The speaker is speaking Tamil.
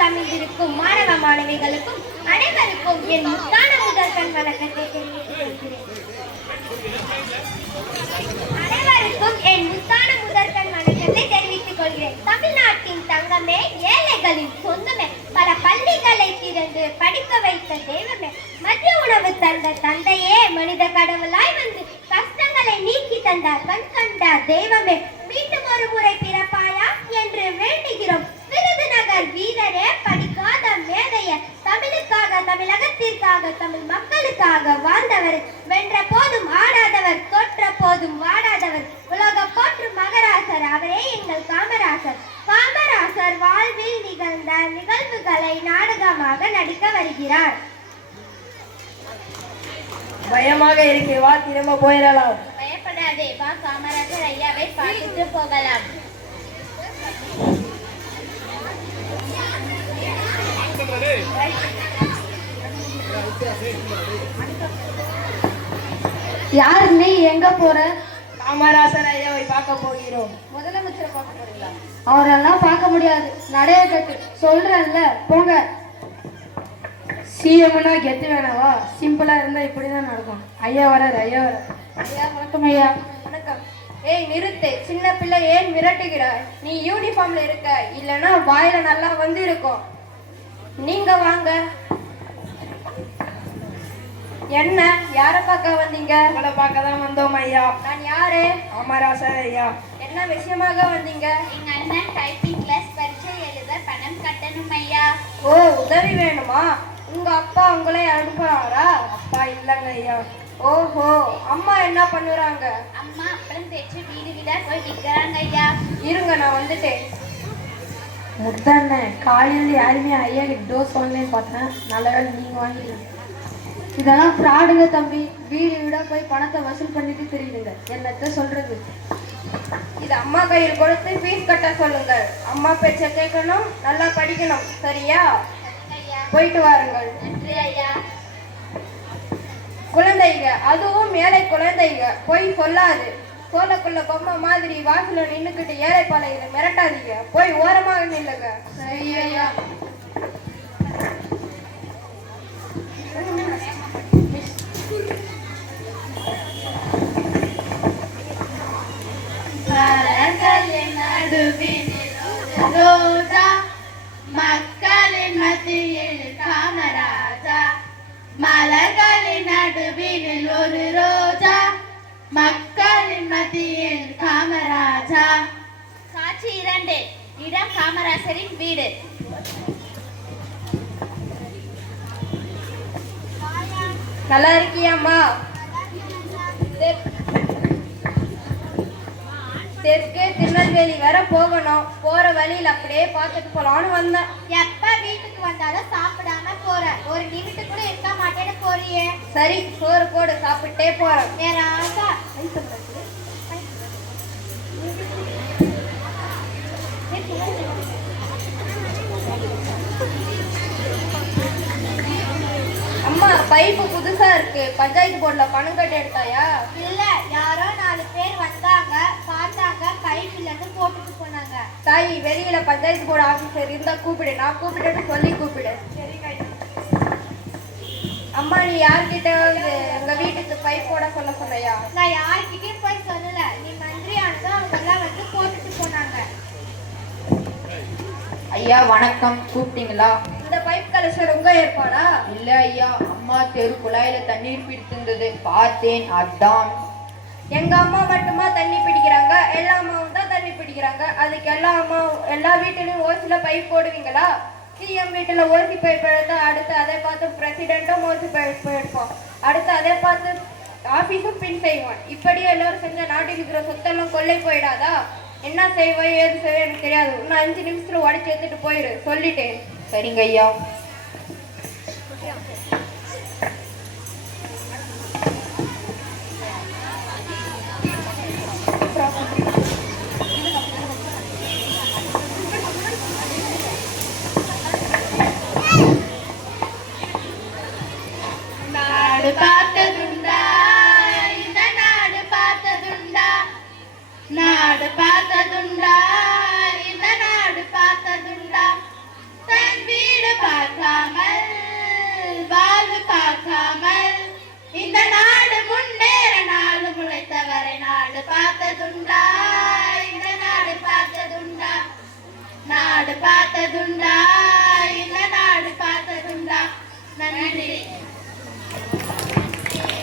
போல் அமைந்திருக்கும் மாணவ மாணவிகளுக்கும் அனைவருக்கும் என் முத்தான முதல்வன் வணக்கத்தை தெரிவித்துக் கொள்கிறேன். தமிழ்நாட்டின் தங்கமே, ஏழைகளின் சொந்தமே, பல பள்ளிகளை திறந்து படிக்க வைத்த தெய்வமே, மதிய உணவு தந்த தந்தையே, மனித கடவுளாய் வந்து கஷ்டங்களை நீக்கி தந்தார் கண் கண்ட தெய்வமே, மீண்டும் ஒரு முறை பிறப்பாயா என்று வேண்டுகிறோம். விருதுநகர் வீரரே, படிக்காத மேதைய, தமிழுக்காக, தமிழகத்திற்காக, தமிழ் மக்களுக்காக வாழ்ந்தவர், வென்ற போதும் ஆடாதவர், தோற்ற போதும் வாடாதவர், உலக போற்றும் மகராசர், அவரே எங்கள் காமராசர். காமராசர் வாழ்வில் நிகழ்ந்த நிகழ்வுகளை நாடகமாக நடிக்க வருகிறார். பயமாக இருக்கே, வா திரும்ப போயிடலாம். பயப்படாதே, வா காமராஜர் ஐயாவை பார்த்துட்டு போகலாம். யார் நீ? எங்க போற? காமராசர் ஐயாவை பார்க்க போகிறோம். முதலமைச்சரை பார்க்க போறீங்களா? அவரெல்லாம் பார்க்க முடியாது, நடைய கட்டு சொல்றேன்ல, போங்க. சிஎம்னா கெத்து வேணாவா? சிம்பிளா இருந்தா இப்படிதான் நடக்கும். ஐயா வராரு, ஐயா வர. ஐயா வணக்கம். ஐயா வணக்கம். ஏய் நிறுத்து, சின்ன பிள்ளை ஏன் மிரட்டுகிறாய்? நீ யூனிஃபார்ம்ல இருக்க, இல்லைன்னா வாயில நல்லா வந்து இருக்கும். நீங்க வாங்க. என்ன, யார பார்க்க வந்தீங்க? உங்களை பார்க்க தான் வந்தோம் ஐயா. நான் யாரு? காமராசர் ஐயா. என்ன விஷயமாக வந்தீங்க? எங்க அண்ணன் டைப்பிங் கிளாஸ் பரீட்சை எழுத பணம் கட்டணும் ஐயா. ஓ, உதவி வேணுமா? உங்க அப்பா உங்களை அனுப்புறாரா? அப்பா இல்லைங்க ஐயா. ஓஹோ, அம்மா என்ன பண்ணுறாங்க? அம்மா அப்பளம் தேய்ச்சி வீடு வீடா போய் நிற்கிறாங்க ஐயா. இருங்க, நான் வந்துட்டேன். முத்தான காலையில் யாருமே ஐயா டோஸ் வாங்கலன்னு பார்த்தேன். நல்ல வேலை நீங்க வாங்கிடுங்க. இதெல்லாம் ஃப்ராடுங்க தம்பி. வீடு வீடா போய் பணத்தை வசூல் பண்ணிட்டு தெரியுதுங்க. என்னத்த சொல்றது? இது அம்மா கையில் கொடுத்து ஃபீஸ் கட்ட சொல்லுங்க. அம்மா பேச்ச கேட்கணும், நல்லா படிக்கணும், சரியா? போயிட்டு வாருங்கள். நன்றி ஐயா. குழந்தைங்க, அதுவும் ஏழை குழந்தைங்க, போய் சொல்லாது. சோளக்குள்ள பொம்மை மாதிரி வாசல நின்னுக்கிட்டு ஏழை பாலையில மிரட்டாதீங்க. போய் ஓரமாக நில்லுங்க. சரி ஐயா. மலர்களின் நடுவில் ரோஜா, மக்களின் மத்தியில் காமராஜா. மலர்களின் நடுவில் ஒரு ரோஜா, மக்களின் மத்தியில் காமராஜா. காட்சி 2. இடம் காமராசரின் வீடு. நல்லா இருக்கியாம்மா? தெற்கே திருநெல்வேலி வர போகணும். போற வழியில் அப்படியே பார்த்துட்டு போலான்னு வந்தேன். எப்ப வீட்டுக்கு வந்தாலும் சாப்பிடாம போற, ஒரு நிமிஷம் கூட இருக்க மாட்டேன்னு போறியே. சரி, சோறு போடு, சாப்பிட்டே போறேன். வேற ஆசா அம்மா, பைப்பு புதுசா இருக்கு. பஞ்சாயத்து போர்டுல பணம் கட்டி எடுத்தாயா? இல்ல, யாரோ 4 பேர் வந்தாங்க, பார்த்தாங்க, பைப் இல்லைன்னு போட்டுட்டு போனாங்க. தாய், வெளியில பஞ்சாயத்து போர்டு ஆபீசர் இருந்தா கூப்பிடு. நான் கூப்பிட்டு சொல்லி கூப்பிடு. அம்மா, நீ யார்கிட்ட எங்க வீட்டுக்கு பைப் போட சொல்ல சொன்னையா? நான் யார்கிட்டயும் போய் சொல்லல. நீ மந்திரி ஆனதும் அவங்க எல்லாம் வந்து போட்டுட்டு போனாங்க. ஐயா வணக்கம், கூப்பிட்டீங்களா? இந்த பைப் கலெக்ஷன் உங்க ஏற்பாடா? இல்ல ஐயா, அம்மா தெரு குழாயில தண்ணீர் பிடித்திருந்தது, பார்த்தேன், அதான். எங்க அம்மா மட்டுமா தண்ணி பிடிக்கிறாங்க? எல்லா அம்மாவும் தான் தண்ணி பிடிக்கிறாங்க. அதுக்கு எல்லா வீட்டிலையும் ஓசில பைப் போடுவீங்களா? சிஎம் வீட்டுல ஓசி பைப் எடுத்தா அடுத்து அதை பார்த்து பிரசிடென்ட்டும் ஓசி பைப் எடுப்போம். அடுத்து அதை பார்த்து ஆபீஸும் பின் செய்வான். இப்படியே எல்லாரும் செஞ்ச நாட்டில் இருக்கிற சொத்தெல்லாம் கொள்ளை போயிடாதா? என்ன செய்வோம், ஏது செய்வோம் எனக்கு தெரியாது. இன்னும் 5 நிமிஷத்துல உடச்சி எடுத்துட்டு போயிடு, சொல்லிட்டேன். சரிங்க ஐயா. நாடு பார்த்ததுண்டா, இந்த நாடு பார்த்ததுண்டா, நாடு பார்த்ததுண்டா, இந்த நாடு பார்த்ததுண்டா, தன் பார்த்ததுண்டா